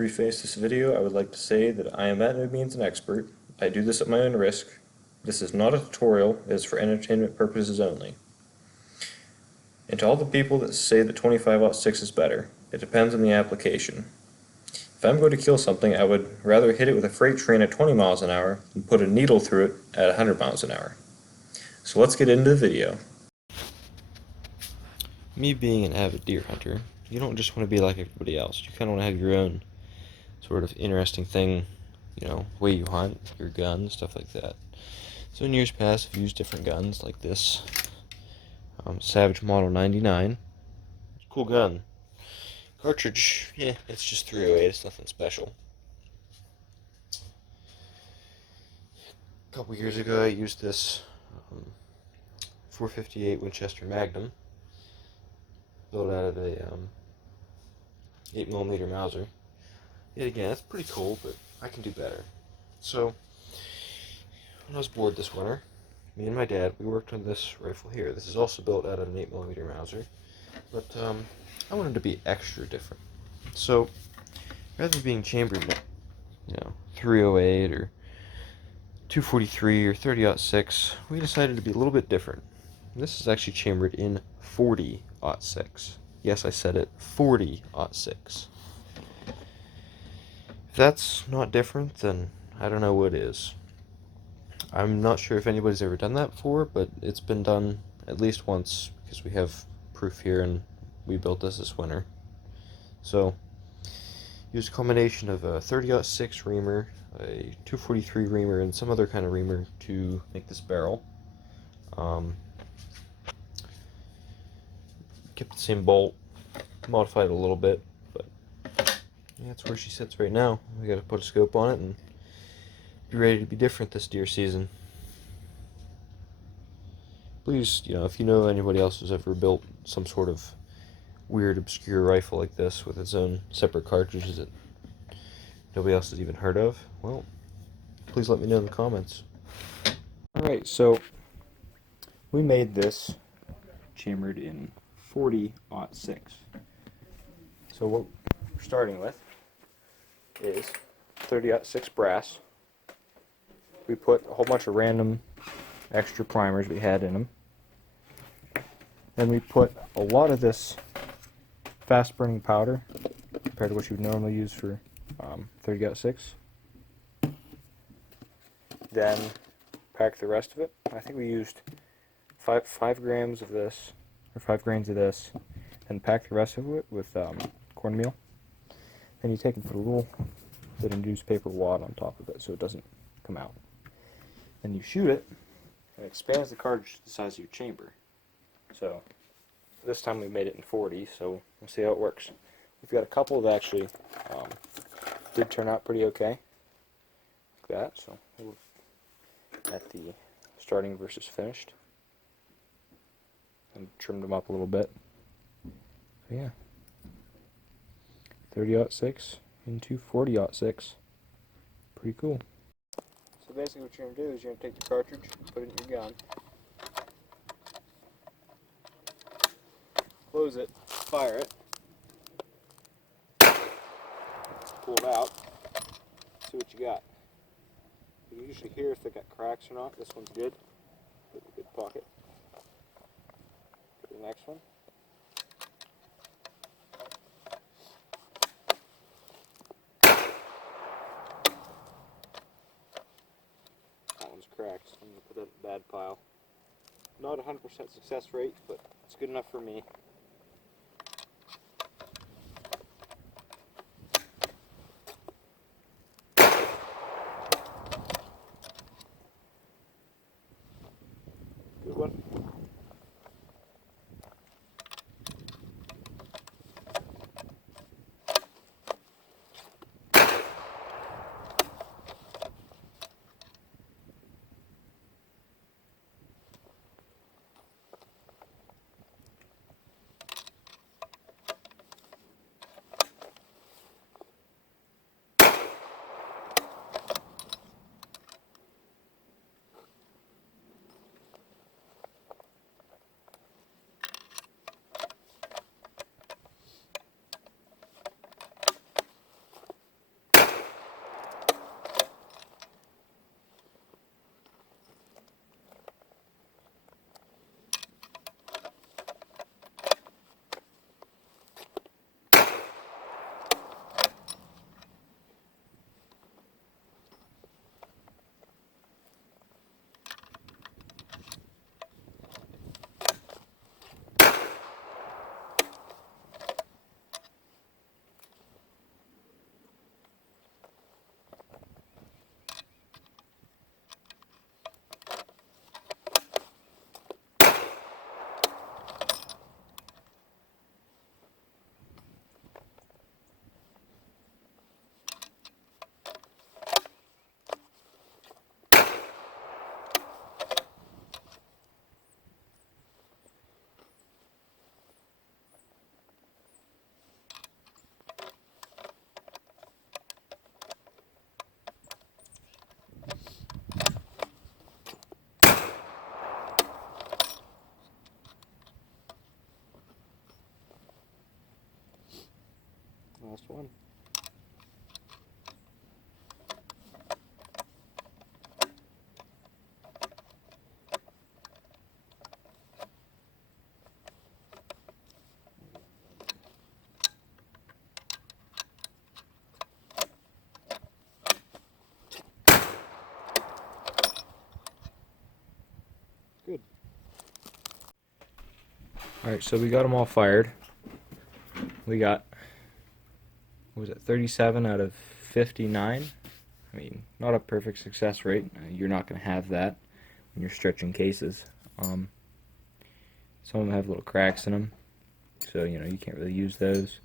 preface this video, I would like to say that I am at no means an expert. I do this at my own risk. This is not a tutorial, it is for entertainment purposes only. And to all the people that say that 25-06 is better, it depends on the application. If I'm going to kill something, I would rather hit it with a freight train at 20 miles an hour than put a needle through it at 100 miles an hour. So let's get into the video. Me being an avid deer hunter, you don't just want to be like everybody else. You kind of want to have your own sort of interesting thing, way you hunt, your gun, stuff like that. So in years past, I've used different guns like this Savage Model 99. Cool gun. Cartridge, yeah, it's just 308, it's nothing special. A couple years ago, I used this 458 Winchester Magnum, built out of a 8mm Mauser. Yet again, it's pretty cool, but I can do better. So, when I was bored this winter, me and my dad, we worked on this rifle here. This is also built out of an 8mm Mauser, but I wanted to be extra different. So, rather than being chambered, 308 or 243 or 30-06, we decided to be a little bit different. This is actually chambered in 40-06. Yes, I said it, 40-06. If that's not different, then I don't know what is. I'm not sure if anybody's ever done that before, but it's been done at least once, because we have proof here and we built this winter. So, use a combination of a 30-06 reamer, a 243 reamer, and some other kind of reamer to make this barrel. Kept the same bolt, modified it a little bit, but yeah, that's where she sits right now. We gotta put a scope on it and be ready to be different this deer season. Please, if you know anybody else who's ever built some sort of weird, obscure rifle like this with its own separate cartridges that nobody else has even heard of, well, please let me know in the comments. Alright, so we made this chambered in 40-06. So what we're starting with is 30-06 brass. We put a whole bunch of random extra primers we had in them. Then we put a lot of this fast burning powder compared to what you would normally use for 30-06. Then pack the rest of it. I think we used 5 grams of this, or 5 grains of this, and pack the rest of it with cornmeal. Then you take and put a little bit of newspaper wad on top of it so it doesn't come out. Then you shoot it, and it expands the cartridge to the size of your chamber. So this time we made it in 40, so we'll see how it works. We've got a couple that actually did turn out pretty okay, like that. So we'll look at the starting versus finished, and trimmed them up a little bit. So yeah, 30-06 into 40-06, pretty cool. So basically what you're going to do is you're going to take the cartridge, put it in your gun, close it, fire it, pull it out, see what you got. You can usually hear if they got cracks or not. This one's good. Put in a good pocket. Put the next one. That one's cracked. I'm going to put that in a bad pile. Not 100% success rate, but it's good enough for me. Good one. Last one. Good. Alright, so we got them all fired. We got, what was it, 37 out of 59? I mean, not a perfect success rate. You're not going to have that when you're stretching cases. Some of them have little cracks in them, so you can't really use those.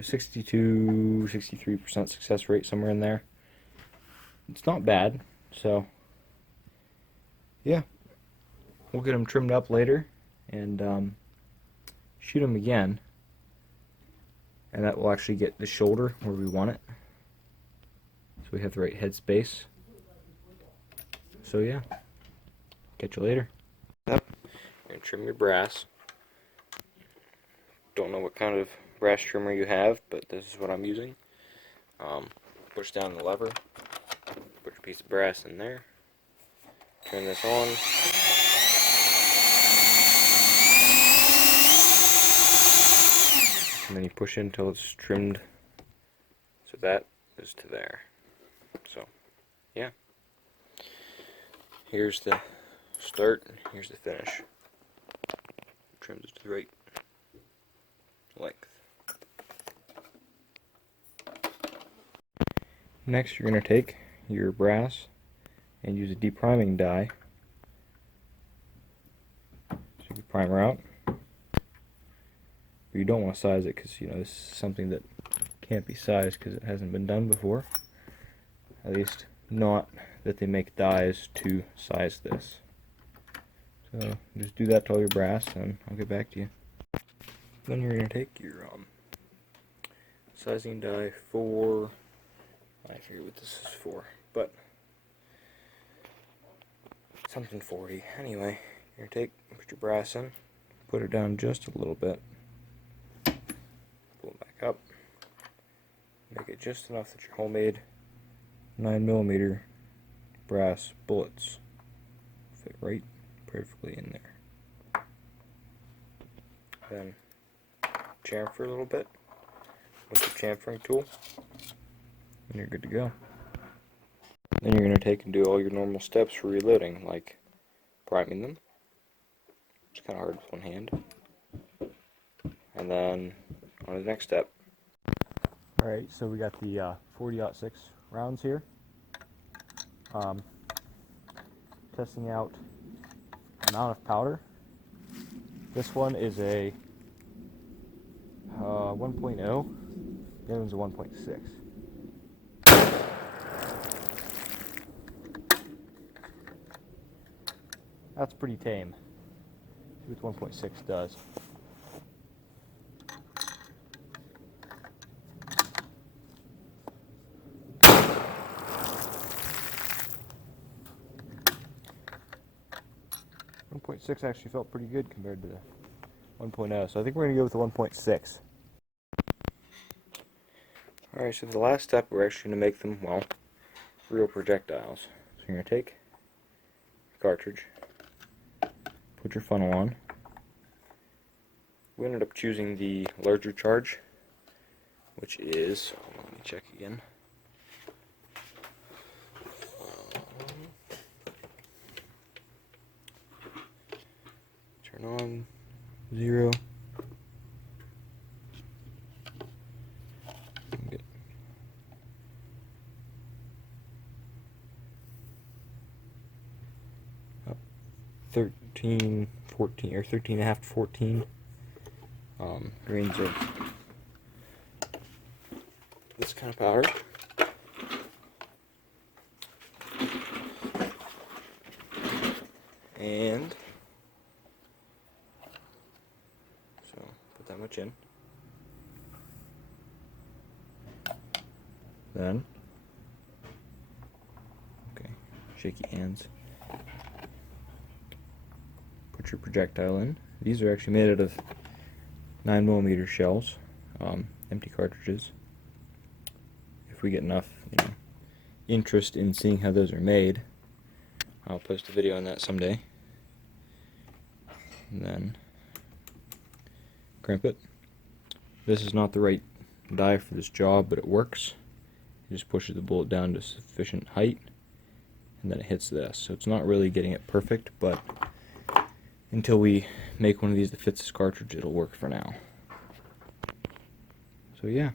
62, 63% success rate, somewhere in there. It's not bad, so yeah. We'll get them trimmed up later and shoot them again, and that will actually get the shoulder where we want it, so we have the right head space. So yeah, catch you later. Yep. You're gonna trim your brass. Don't know what kind of brass trimmer you have, but this is what I'm using. Push down the lever, put your piece of brass in there, turn this on. And then you push in until it's trimmed, so that is to there. So, yeah. Here's the start, here's the finish. Trims it to the right length. Next, you're going to take your brass and use a depriming die. So you can primer out. But you don't want to size it because this is something that can't be sized because it hasn't been done before. At least not that they make dies to size this. So just do that to all your brass and I'll get back to you. Then you're going to take your sizing die for, I forget what this is for, but something 40. Anyway, you're going to put your brass in, put it down just a little bit, pull it back up, make it just enough that your homemade 9mm brass bullets fit right perfectly in there. Then chamfer a little bit with the chamfering tool, and you're good to go. Then you're going to take and do all your normal steps for reloading, like priming them, which is kind of hard with one hand, and then on to the next step. Alright, so we got the 40-06 rounds here. Testing out amount of powder. This one is a 1.0, the other one's a 1.6. That's pretty tame. See what 1.6 does. .6 actually felt pretty good compared to the 1.0, so I think we're going to go with the 1.6. Alright, so the last step, we're actually going to make them, well, real projectiles. So you're going to take your cartridge, put your funnel on. We ended up choosing the larger charge, which is, let me check again. Turn on 0. Get 13, 14, or 13.5 to 14 grains of this kind of powder. And so put that much in. Then, okay, shaky hands. Put your projectile in. These are actually made out of 9mm shells, empty cartridges. If we get enough, interest in seeing how those are made, I'll post a video on that someday. And then crimp it. This is not the right die for this job, but it works. It just pushes the bullet down to sufficient height, and then it hits this. So it's not really getting it perfect, but until we make one of these that fits this cartridge, it'll work for now. So yeah.